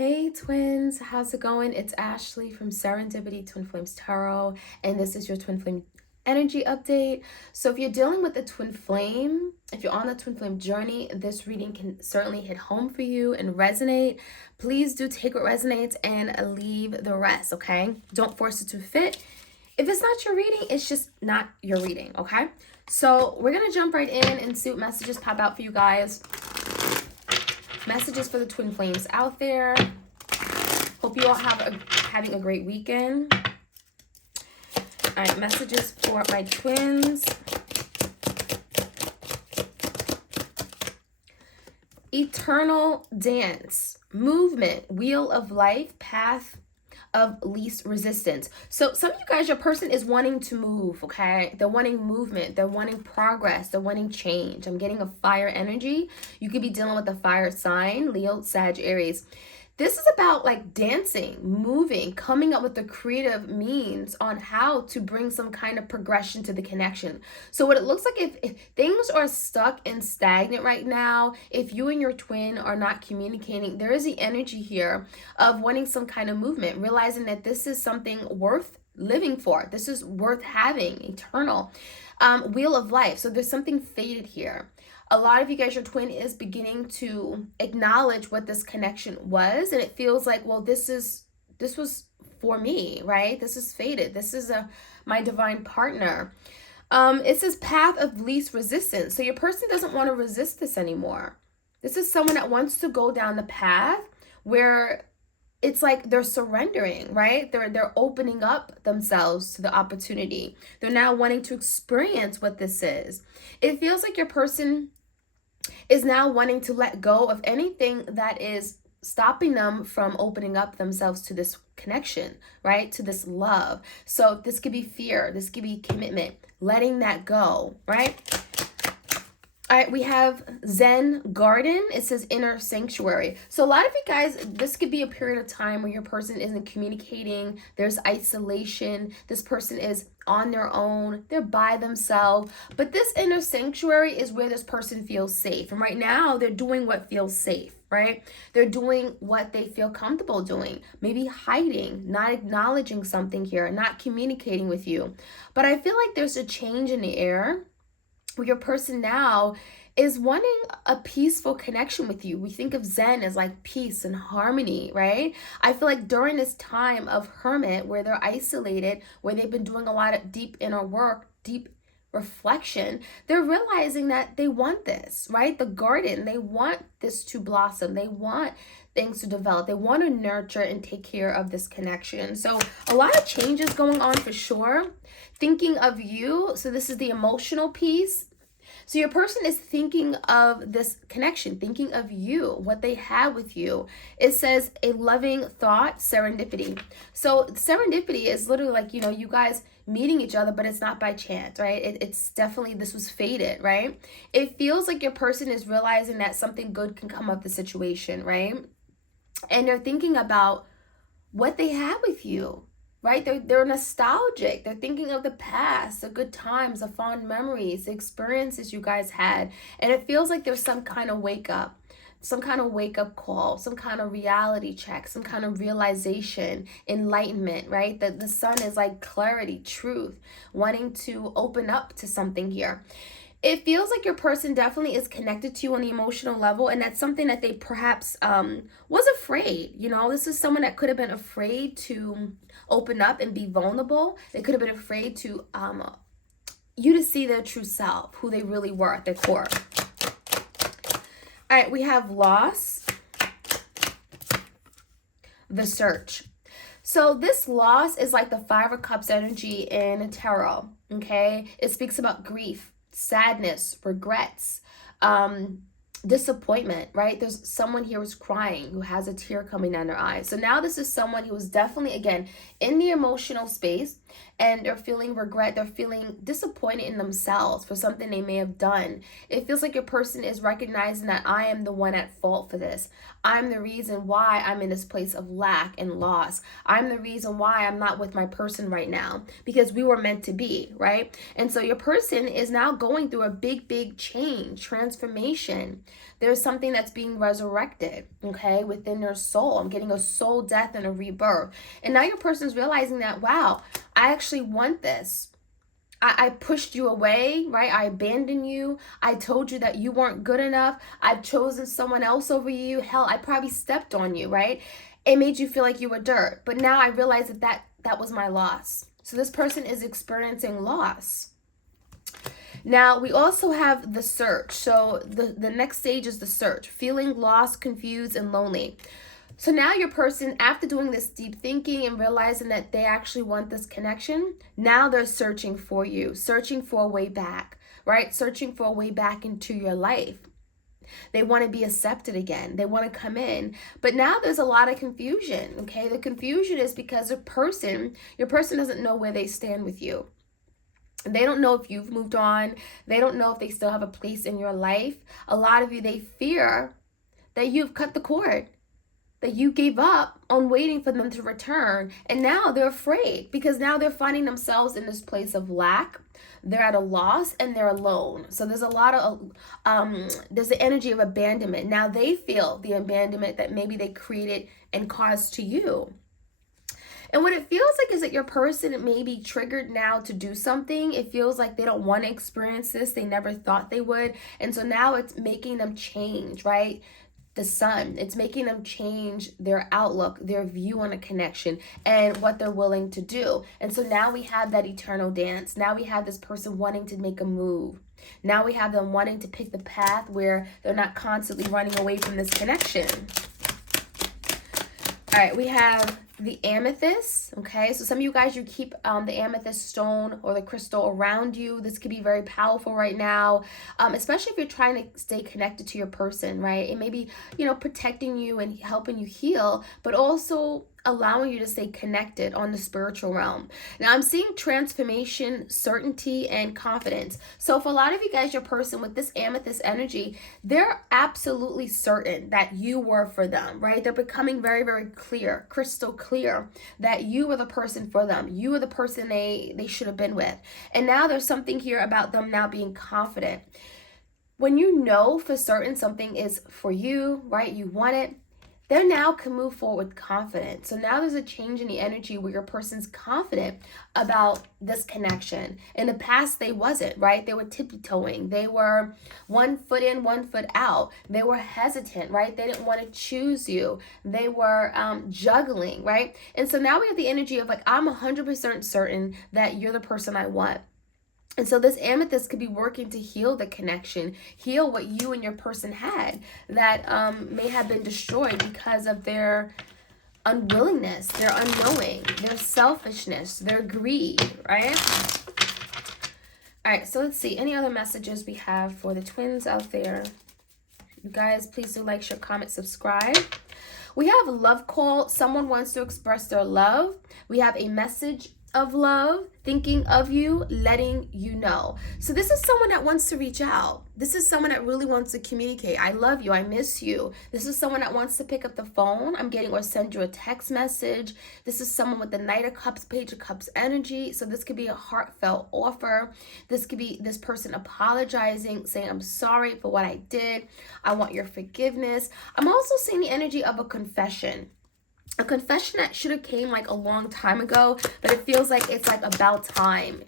Hey twins, how's it going? It's Ashley from Serendipity Twinflames Tarot, and this is your Twin Flame energy update. So if you're dealing with the twin flame, if you're on the twin flame journey, this reading can certainly hit home for you and resonate. Please do take what resonates and leave the rest, okay? Don't force it to fit. If it's not your reading, it's just not your reading, okay? So we're gonna jump right in and see what messages pop out for you guys. Messages for the twin flames out there. Hope you all having a great weekend. All right, messages for my twins. Eternal dance, movement, wheel of life, path of least resistance. So some of you guys, your person is wanting to move, okay? They're wanting movement, they're wanting progress, they're wanting change. I'm getting a fire energy. You could be dealing with a fire sign, Leo, Sag, Aries. This is about like dancing, moving, coming up with the creative means on how to bring some kind of progression to the connection. So what it looks like, if things are stuck and stagnant right now, if you and your twin are not communicating, there is the energy here of wanting some kind of movement, realizing that this is something worth living for. This is worth having, eternal. Wheel of life. So there's something faded here. A lot of you guys, your twin is beginning to acknowledge what this connection was, and it feels like, well, this was for me, right? This is fated. This is my divine partner. It says path of least resistance. So your person doesn't want to resist this anymore. This is someone that wants to go down the path where it's like they're surrendering, right? They're opening up themselves to the opportunity. They're now wanting to experience what this is. It feels like your person is now wanting to let go of anything that is stopping them from opening up themselves to this connection, right? To this love. So this could be fear, this could be commitment, letting that go, right? All right, we have Zen Garden. It says inner sanctuary. So a lot of you guys, this could be a period of time where your person isn't communicating. There's isolation. This person is on their own. They're by themselves. But this inner sanctuary is where this person feels safe. And right now, they're doing what feels safe, right? They're doing what they feel comfortable doing. Maybe hiding, not acknowledging something here, not communicating with you. But I feel like there's a change in the air. Your person now is wanting a peaceful connection with you. We think of Zen as like peace and harmony, right? I feel like during this time of hermit, where they're isolated, where they've been doing a lot of deep inner work, deep reflection, they're realizing that they want this, right? The garden, they want this to blossom. They want things to develop. They want to nurture and take care of this connection. So a lot of changes going on for sure. Thinking of you. So this is the emotional piece. So your person is thinking of this connection, thinking of you, what they have with you. It says a loving thought, serendipity. So serendipity is literally like, you guys meeting each other, but it's not by chance, right? It's definitely, this was fated, right? It feels like your person is realizing that something good can come of the situation, right? And they're thinking about what they have with you, right? They're nostalgic. They're thinking of the past, the good times, the fond memories, the experiences you guys had. And it feels like there's some kind of wake up call, some kind of reality check, some kind of realization, enlightenment, right? The sun is like clarity, truth, wanting to open up to something here. It feels like your person definitely is connected to you on the emotional level, and that's something that they perhaps was afraid. This is someone that could have been afraid to open up and be vulnerable. They could have been afraid to you to see their true self, who they really were at their core. All right, we have loss, the search. So this loss is like the Five of Cups energy in tarot, okay? It speaks about grief, sadness, regrets, disappointment, right? There's someone here who's crying, who has a tear coming down their eyes. So now this is someone who is definitely, again, in the emotional space, and they're feeling regret. They're feeling disappointed in themselves for something they may have done. It feels like your person is recognizing that I am the one at fault for this. I'm the reason why I'm in this place of lack and loss. I'm the reason why I'm not with my person right now, because we were meant to be, right? And so your person is now going through a big change, transformation. There's something that's being resurrected, okay, within their soul. I'm getting a soul death and a rebirth. And now your person's realizing that, wow, I actually want this. I pushed you away, right? I abandoned you. I told you that you weren't good enough. I've chosen someone else over you. Hell, I probably stepped on you, right? It made you feel like you were dirt. But now I realize that was my loss. So this person is experiencing loss. Now, we also have the search. So the next stage is the search. Feeling lost, confused, and lonely. So now your person, after doing this deep thinking and realizing that they actually want this connection, now they're searching for you, searching for a way back, right? Searching for a way back into your life. They want to be accepted again. They want to come in. But now there's a lot of confusion, okay? The confusion is because your person doesn't know where they stand with you. They don't know if you've moved on. They don't know if they still have a place in your life. A lot of you, they fear that you've cut the cord, that you gave up on waiting for them to return. And now they're afraid because now they're finding themselves in this place of lack. They're at a loss and they're alone. So there's a lot of, there's the energy of abandonment. Now they feel the abandonment that maybe they created and caused to you. And what it feels like is that your person may be triggered now to do something. It feels like they don't want to experience this. They never thought they would. And so now it's making them change, right? The sun, it's making them change their outlook, their view on a connection, and what they're willing to do. And so now we have that eternal dance. Now we have this person wanting to make a move. Now we have them wanting to pick the path where they're not constantly running away from this connection. All right, we have the amethyst, okay? So some of you guys, you keep the amethyst stone or the crystal around you. This could be very powerful right now, especially if you're trying to stay connected to your person, right? It may be, protecting you and helping you heal, but also allowing you to stay connected on the spiritual realm. Now I'm seeing transformation, certainty, and confidence. So for a lot of you guys, your person with this amethyst energy, they're absolutely certain that you were for them, right? They're becoming very, very clear, crystal clear that you were the person for them. You were the person they should have been with. And now there's something here about them now being confident. When you know for certain something is for you, right? You want it. They now can move forward with confidence. So now there's a change in the energy where your person's confident about this connection. In the past, they wasn't, right? They were tiptoeing. They were 1 foot in, 1 foot out. They were hesitant, right? They didn't want to choose you. They were juggling, right? And so now we have the energy of like, I'm 100% certain that you're the person I want. And so this amethyst could be working to heal the connection, heal what you and your person had that may have been destroyed because of their unwillingness, their unknowing, their selfishness, their greed, right? All right, so let's see. Any other messages we have for the twins out there? You guys, please do like, share, comment, subscribe. We have a love call. Someone wants to express their love. We have a message of love, thinking of you, letting you know. So this is someone that wants to reach out. This is someone that really wants to communicate. I love you. I miss you. This is someone that wants to pick up the phone. I'm getting or send you a text message. This is someone with the Knight of Cups, Page of Cups energy. So this could be a heartfelt offer. This could be this person apologizing, saying, I'm sorry for what I did. I want your forgiveness. I'm also seeing the energy of a confession. A confession that should have came like a long time ago, but it feels like it's like about time.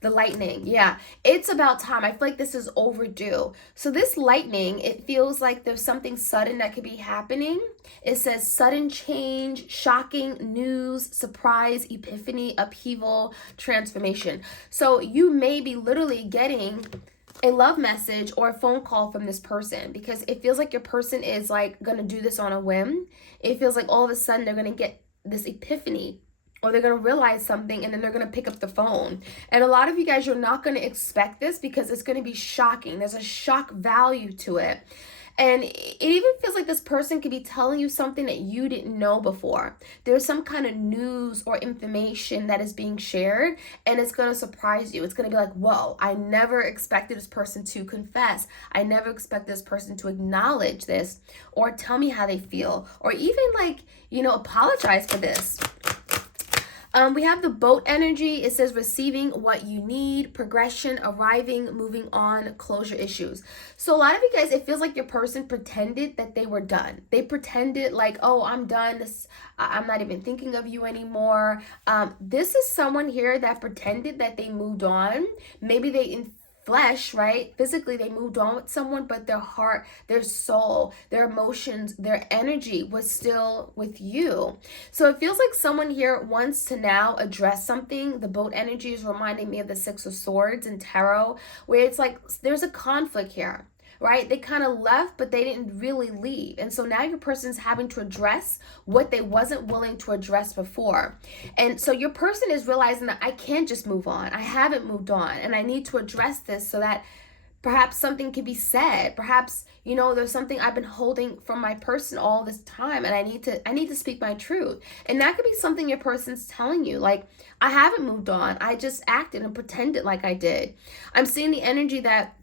The lightning, yeah, it's about time. I feel like this is overdue. So this lightning, it feels like there's something sudden that could be happening. It says sudden change, shocking news, surprise, epiphany, upheaval, transformation. So you may be literally getting a love message or a phone call from this person because it feels like your person is like going to do this on a whim. It feels like all of a sudden they're going to get this epiphany or they're going to realize something and then they're going to pick up the phone. And a lot of you guys, you're not going to expect this because it's going to be shocking. There's a shock value to it. And it even feels like this person could be telling you something that you didn't know before. There's some kind of news or information that is being shared and it's going to surprise you. It's going to be like, whoa, I never expected this person to confess. I never expected this person to acknowledge this or tell me how they feel or even like, apologize for this. We have the boat energy. It says receiving what you need, progression, arriving, moving on, closure issues. So a lot of you guys, it feels like your person pretended that they were done. They pretended like, oh, I'm done. I'm not even thinking of you anymore. This is someone here that pretended that they moved on. Maybe they in flesh, right? Physically, they moved on with someone, but their heart, their soul, their emotions, their energy was still with you. So it feels like someone here wants to now address something. The boat energy is reminding me of the Six of Swords in tarot, where it's like there's a conflict here, right? They kind of left, but they didn't really leave. And so now your person's having to address what they wasn't willing to address before. And so your person is realizing that I can't just move on. I haven't moved on, and I need to address this so that perhaps something can be said. Perhaps, you know, there's something I've been holding from my person all this time, and I need to speak my truth. And that could be something your person's telling you, like, I haven't moved on. I just acted and pretended like I did. I'm seeing the energy that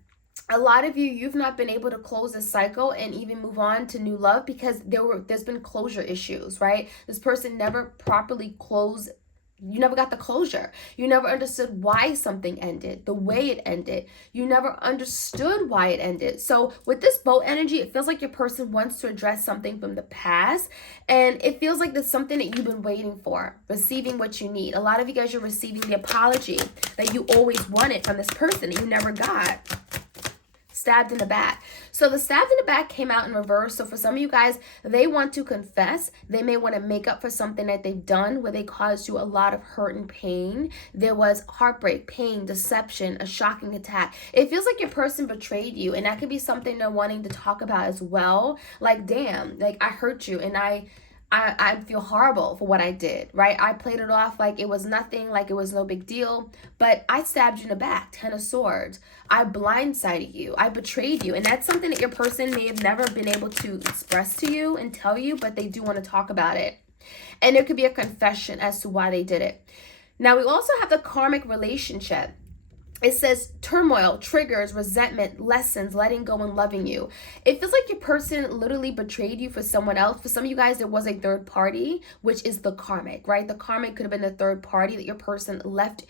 a lot of you've not been able to close this cycle and even move on to new love because there's been closure issues, right? This person never properly closed. You never got the closure. You never understood why something ended, the way it ended. You never understood why it ended. So with this boat energy, it feels like your person wants to address something from the past. And it feels like there's something that you've been waiting for, receiving what you need. A lot of you guys are receiving the apology that you always wanted from this person that you never got. Stabbed in the back. So the stabbed in the back came out in reverse. So for some of you guys, they want to confess. They may want to make up for something that they've done where they caused you a lot of hurt and pain. There was heartbreak, pain, deception, a shocking attack. It feels like your person betrayed you, and that could be something they're wanting to talk about as well. Like, damn, like I hurt you, and I feel horrible for what I did, right? I played it off like it was nothing, like it was no big deal, but I stabbed you in the back, 10 of Swords. I blindsided you. I betrayed you. And that's something that your person may have never been able to express to you and tell you, but they do want to talk about it. And there could be a confession as to why they did it. Now, we also have the karmic relationship. It says turmoil, triggers, resentment, lessons, letting go and loving you. It feels like your person literally betrayed you for someone else. For some of you guys, there was a third party, which is the karmic, right? The karmic could have been the third party that your person left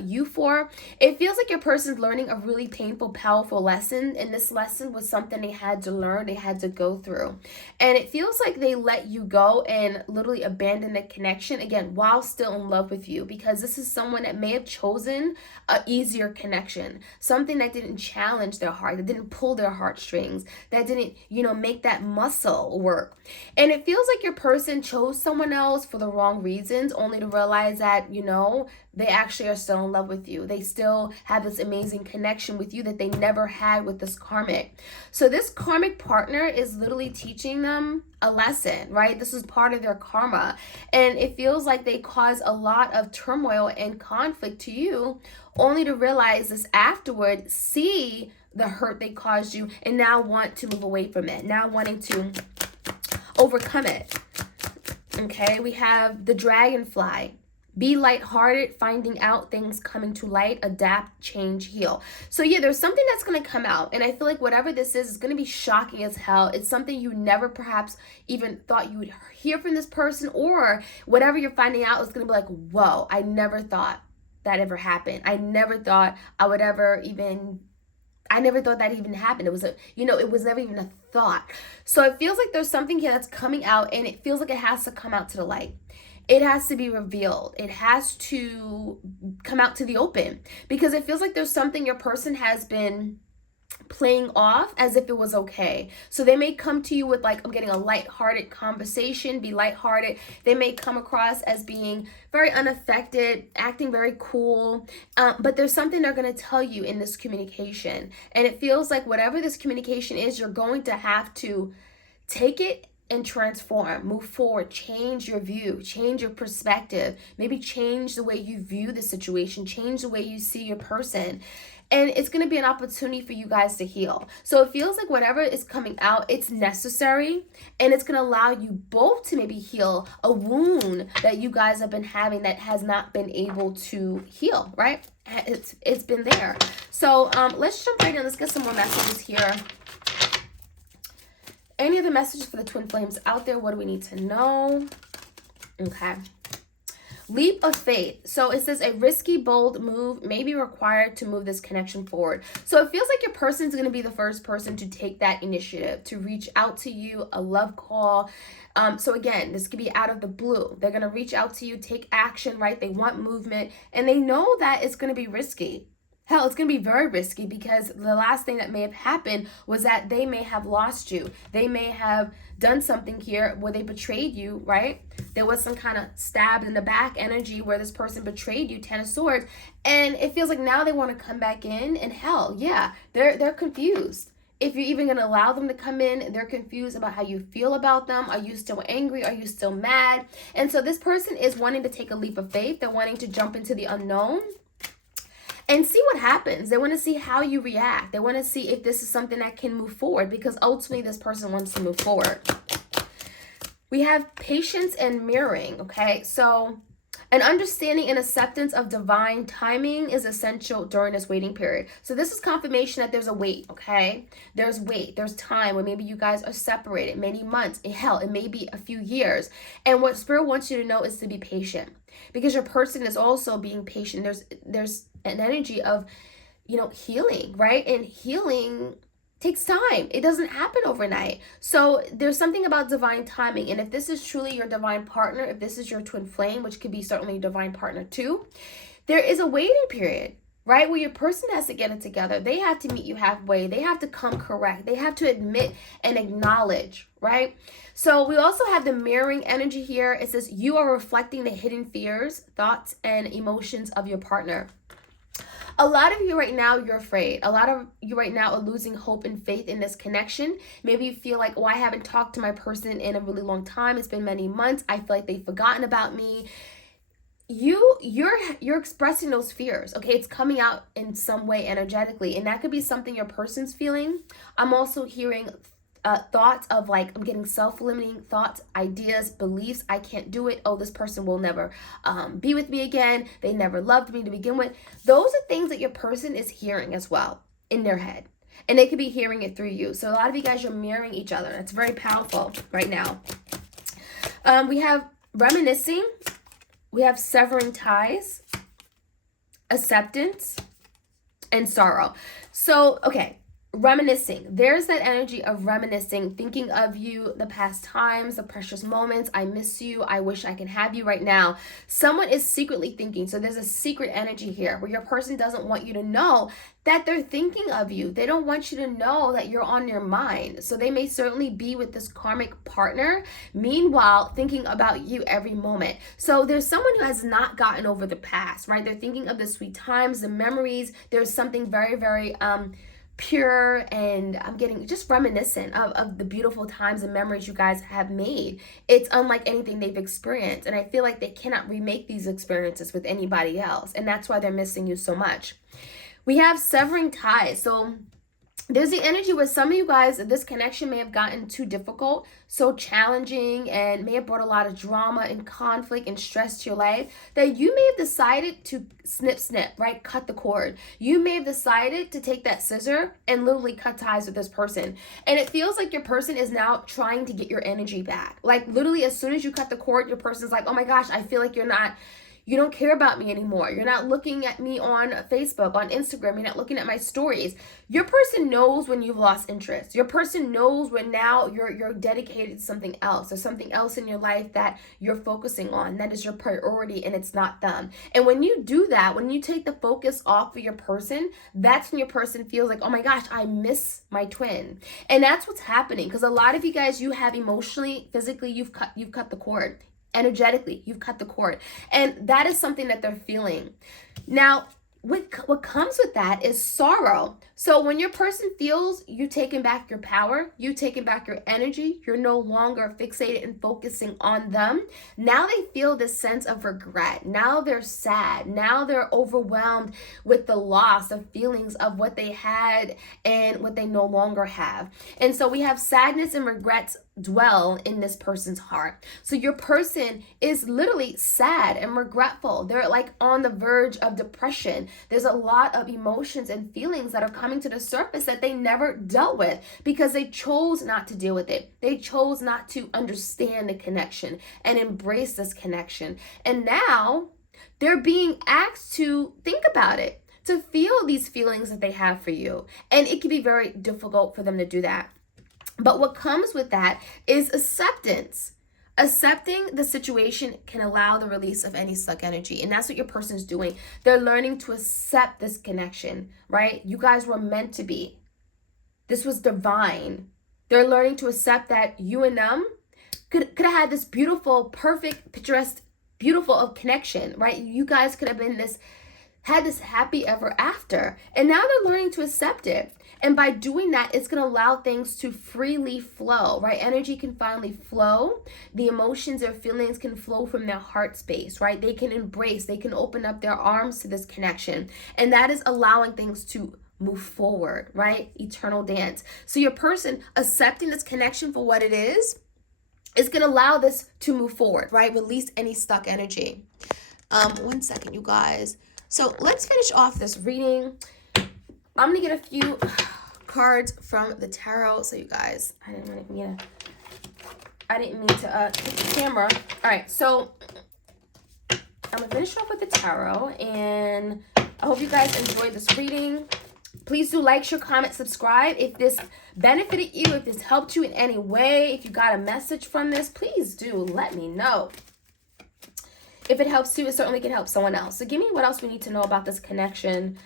you for. It feels like your person's learning a really painful, powerful lesson, and this lesson was something they had to learn, they had to go through. And it feels like they let you go and literally abandon the connection, again, while still in love with you, because this is someone that may have chosen an easier connection, something that didn't challenge their heart, that didn't pull their heartstrings, that didn't, make that muscle work. And it feels like your person chose someone else for the wrong reasons, only to realize that, they actually are still in love with you. They still have this amazing connection with you that they never had with this karmic. So this karmic partner is literally teaching them a lesson, right? This is part of their karma. And it feels like they cause a lot of turmoil and conflict to you, only to realize this afterward, see the hurt they caused you, and now want to move away from it, now wanting to overcome it. Okay, we have the dragonfly. Be lighthearted, finding out things coming to light, adapt, change, heal. So yeah, there's something that's going to come out. And I feel like whatever this is going to be shocking as hell. It's something you never perhaps even thought you would hear from this person, or whatever you're finding out is going to be like, whoa, I never thought that ever happened. I never thought I would ever even... I never thought that even happened. It was it was never even a thought. So it feels like there's something here that's coming out, and it feels like it has to come out to the light. It has to be revealed. It has to come out to the open, because it feels like there's something your person has been playing off as if it was okay. So they may come to you with like, I'm getting a lighthearted conversation, be lighthearted. They may come across as being very unaffected, acting very cool, but there's something they're going to tell you in this communication. And it feels like whatever this communication is, you're going to have to take it and transform, move forward, change your view, change your perspective, maybe change the way you view the situation, change the way you see your person. And it's going to be an opportunity for you guys to heal. So it feels like whatever is coming out, it's necessary, and it's going to allow you both to maybe heal a wound that you guys have been having that has not been able to heal, right? It's been there. So let's jump right in. Let's get some more messages here. Any other messages for the twin flames out there? What do we need to know? Okay. Leap of faith. So it says a risky, bold move may be required to move this connection forward. So it feels like your person's going to be the first person to take that initiative, to reach out to you, a love call. So again, this could be out of the blue. They're going to reach out to you, take action, right? They want movement, and they know that it's going to be risky. Hell, it's going to be very risky, because the last thing that may have happened was that they may have lost you. They may have done something here where they betrayed you, right? There was some kind of stabbed in the back energy where this person betrayed you, 10 of Swords. And it feels like now they want to come back in, and hell, yeah, they're confused. If you're even going to allow them to come in, they're confused about how you feel about them. Are you still angry? Are you still mad? And so this person is wanting to take a leap of faith. They're wanting to jump into the unknown and see what happens. They want to see how you react. They want to see if this is something that can move forward, because ultimately this person wants to move forward. We have patience and mirroring, okay? So an understanding and acceptance of divine timing is essential during this waiting period. So this is confirmation that there's a wait, okay? There's wait, there's time where maybe you guys are separated, many months, hell, it may be a few years. And what Spirit wants you to know is to be patient, because your person is also being patient. There's an energy of, healing, right? And healing takes time. It doesn't happen overnight. So there's something about divine timing. And if this is truly your divine partner, if this is your twin flame, which could be certainly your divine partner too, there is a waiting period, right? Where your person has to get it together. They have to meet you halfway. They have to come correct. They have to admit and acknowledge, right? So we also have the mirroring energy here. It says you are reflecting the hidden fears, thoughts, and emotions of your partner. A lot of you right now, you're afraid. A lot of you right now are losing hope and faith in this connection. Maybe you feel like, oh, I haven't talked to my person in a really long time. It's been many months. I feel like they've forgotten about me. You're expressing those fears, okay? It's coming out in some way energetically, and that could be something your person's feeling. I'm also hearing thoughts of like, I'm getting self-limiting thoughts, ideas, beliefs. I can't do it. Oh, this person will never be with me again. They never loved me to begin with. Those are things that your person is hearing as well in their head. And they could be hearing it through you. So a lot of you guys, you're mirroring each other. It's very powerful right now. We have reminiscing. We have severing ties, acceptance, and sorrow. So, okay. Reminiscing. There's that energy of reminiscing, thinking of you, the past times, the precious moments. I miss you. I wish I can have you right now. Someone is secretly thinking. So there's a secret energy here where your person doesn't want you to know that they're thinking of you. They don't want you to know that you're on their mind. So they may certainly be with this karmic partner, meanwhile thinking about you every moment. So there's someone who has not gotten over the past, right? They're thinking of the sweet times, the memories. There's something very, very pure, and I'm getting just reminiscent of the beautiful times and memories you guys have made. It's unlike anything they've experienced, and I feel like they cannot remake these experiences with anybody else, and that's why they're missing you so much. We have severing ties. So there's the energy where some of you guys, this connection may have gotten too difficult, so challenging, and may have brought a lot of drama and conflict and stress to your life, that you may have decided to snip, right? Cut the cord. You may have decided to take that scissor and literally cut ties with this person. And it feels like your person is now trying to get your energy back. Like literally as soon as you cut the cord, your person's like, oh my gosh, I feel like you don't care about me anymore. You're not looking at me on Facebook, on Instagram. You're not looking at my stories. Your person knows when you've lost interest. Your person knows when now you're dedicated to something else. There's something else in your life that you're focusing on. That is your priority, and it's not them. And when you do that, when you take the focus off of your person, that's when your person feels like, oh my gosh, I miss my twin. And that's what's happening, because a lot of you guys, you have emotionally, physically, you've cut the cord. Energetically, you've cut the cord. And that is something that they're feeling. Now, what comes with that is sorrow. So when your person feels you taking back your power, you taking back your energy, you're no longer fixated and focusing on them. Now they feel this sense of regret. Now they're sad. Now they're overwhelmed with the loss of feelings of what they had and what they no longer have. And so we have sadness and regrets dwell in this person's heart. So your person is literally sad and regretful. They're like on the verge of depression. There's a lot of emotions and feelings that are coming to the surface that they never dealt with because they chose not to deal with it. They chose not to understand the connection and embrace this connection. And now they're being asked to think about it, to feel these feelings that they have for you. And it can be very difficult for them to do that. But what comes with that is acceptance. Accepting the situation can allow the release of any stuck energy. And that's what your person's doing. They're learning to accept this connection, right? You guys were meant to be. This was divine. They're learning to accept that you and them could have had this beautiful, perfect, picturesque, beautiful of connection, right? You guys could have been had this happy ever after. And now they're learning to accept it. And by doing that, it's going to allow things to freely flow, right? Energy can finally flow. The emotions or feelings can flow from their heart space, right? They can embrace, they can open up their arms to this connection. And that is allowing things to move forward, right? Eternal dance. So your person accepting this connection for what it is going to allow this to move forward, right? Release any stuck energy. 1 second, you guys. So let's finish off this reading. I'm going to get a few cards from the tarot. So you guys, I didn't mean to hit the camera. All right, so I'm going to finish off with the tarot. And I hope you guys enjoyed this reading. Please do like, share, comment, subscribe. If this benefited you, if this helped you in any way, if you got a message from this, please do let me know. If it helps you, it certainly can help someone else. So give me what else we need to know about this connection.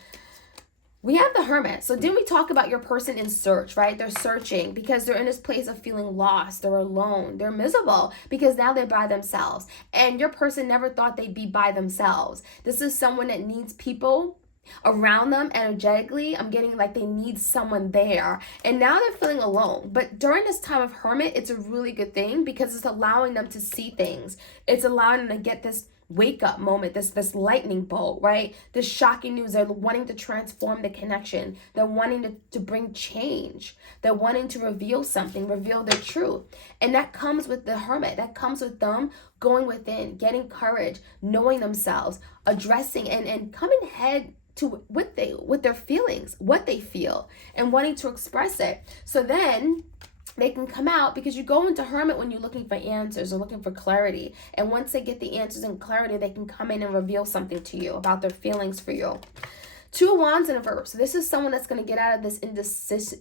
We have the Hermit. So didn't we talk about your person in search, right? They're searching because they're in this place of feeling lost. They're alone. They're miserable because now they're by themselves. And your person never thought they'd be by themselves. This is someone that needs people around them energetically. I'm getting like they need someone there. And now they're feeling alone. But during this time of Hermit, it's a really good thing because it's allowing them to see things. It's allowing them to get this wake up moment, this lightning bolt, right? This shocking news. They're wanting to transform the connection. They're wanting to bring change. They're wanting to reveal something, reveal their truth. And that comes with the Hermit. That comes with them going within, getting courage, knowing themselves, addressing and coming head to with their feelings, what they feel, and wanting to express it. So then they can come out, because you go into Hermit when you're looking for answers or looking for clarity. And once they get the answers and clarity, they can come in and reveal something to you about their feelings for you. 2 of Wands in reverse. So this is someone that's going to get out of this indecisive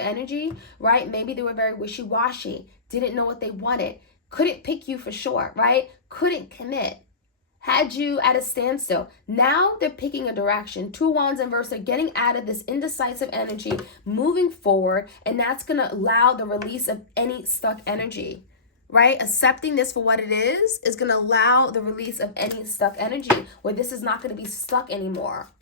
energy, right? Maybe they were very wishy-washy, didn't know what they wanted, couldn't pick you for sure, right? Couldn't commit. Had you at a standstill. Now they're picking a direction. 2 Wands in reverse. They're getting out of this indecisive energy, moving forward, and that's going to allow the release of any stuck energy, right? Accepting this for what it is going to allow the release of any stuck energy where this is not going to be stuck anymore.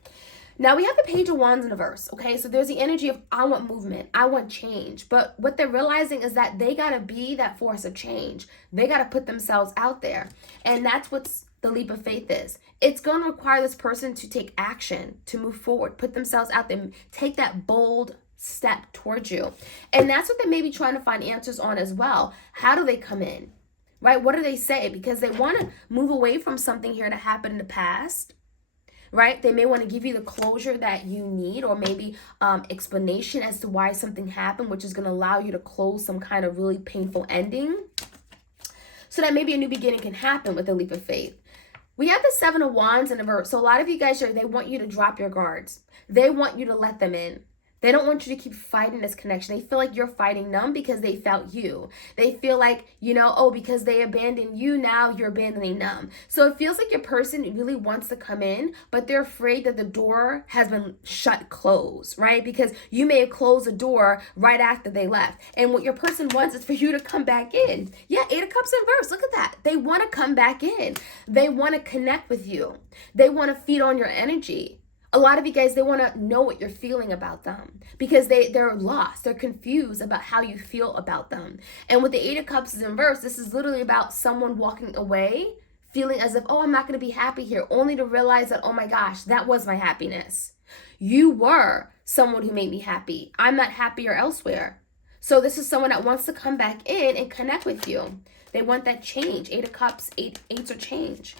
Now we have the Page of Wands in reverse, okay? So there's the energy of I want movement, I want change. But what they're realizing is that they got to be that force of change. They got to put themselves out there. And that's what's the leap of faith is. It's going to require this person to take action, to move forward, put themselves out there, take that bold step towards you. And that's what they may be trying to find answers on as well. How do they come in, right? What do they say? Because they want to move away from something here that happened in the past, right? They may want to give you the closure that you need, or maybe explanation as to why something happened, which is going to allow you to close some kind of really painful ending, so that maybe a new beginning can happen with a leap of faith. We have the 7 of Wands in reverse. So a lot of you guys here, they want you to drop your guards. They want you to let them in. They don't want you to keep fighting this connection. They feel like you're fighting them because they felt you. They feel like, because they abandoned you, now you're abandoning them. So it feels like your person really wants to come in, but they're afraid that the door has been closed, right? Because you may have closed the door right after they left. And what your person wants is for you to come back in. Yeah, 8 of Cups in reverse. Look at that. They want to come back in. They want to connect with you. They want to feed on your energy. A lot of you guys, they want to know what you're feeling about them because they're lost. They're confused about how you feel about them. And with the 8 of Cups in reverse, this is literally about someone walking away, feeling as if, oh, I'm not going to be happy here, only to realize that, oh my gosh, that was my happiness. You were someone who made me happy. I'm not happier elsewhere. So this is someone that wants to come back in and connect with you. They want that change. Eight of Cups, eights are change.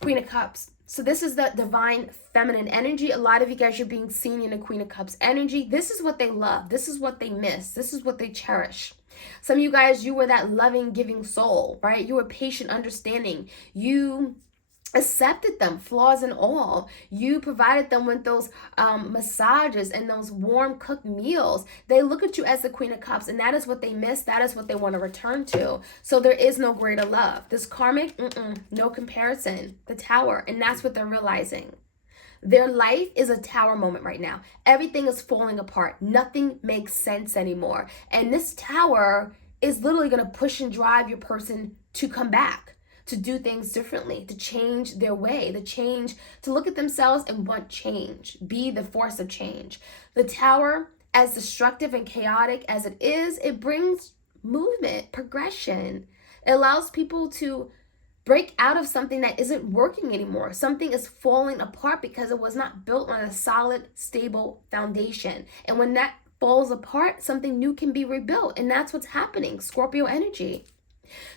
Queen of Cups. So this is the divine feminine energy. A lot of you guys are being seen in the Queen of Cups energy. This is what they love. This is what they miss. This is what they cherish. Some of you guys, you were that loving, giving soul, right? You were patient, understanding. You accepted them, flaws and all. You provided them with those massages and those warm cooked meals. They look at you as the Queen of Cups, and that is what they miss. That is what they want to return to. So there is no greater love. This karmic, no comparison. The Tower, and that's what they're realizing. Their life is a tower moment right now. Everything is falling apart. Nothing makes sense anymore. And this tower is literally going to push and drive your person to come back, to do things differently, to change their way, to look at themselves and want change, be the force of change. The Tower, as destructive and chaotic as it is, it brings movement, progression. It allows people to break out of something that isn't working anymore. Something is falling apart because it was not built on a solid, stable foundation. And when that falls apart, something new can be rebuilt. And that's what's happening. Scorpio energy.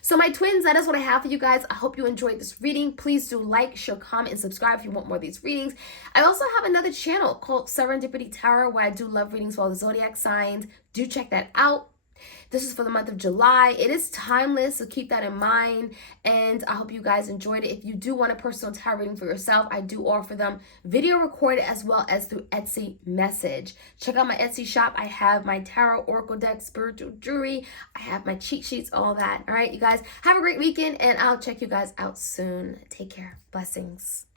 So my twins, that is what I have for you guys. I hope you enjoyed this reading. Please do like, share, comment, and subscribe if you want more of these readings. I also have another channel called Serendipity Tarot where I do love readings for all the zodiac signs. Do check that out. This is for the month of July. It is timeless, so keep that in mind. And I hope you guys enjoyed it. If you do want a personal tarot reading for yourself, I do offer them video recorded as well as through Etsy message. Check out my Etsy shop. I have my tarot, oracle deck, spiritual jewelry. I have my cheat sheets, all that. All right, you guys, have a great weekend, and I'll check you guys out soon. Take care. Blessings.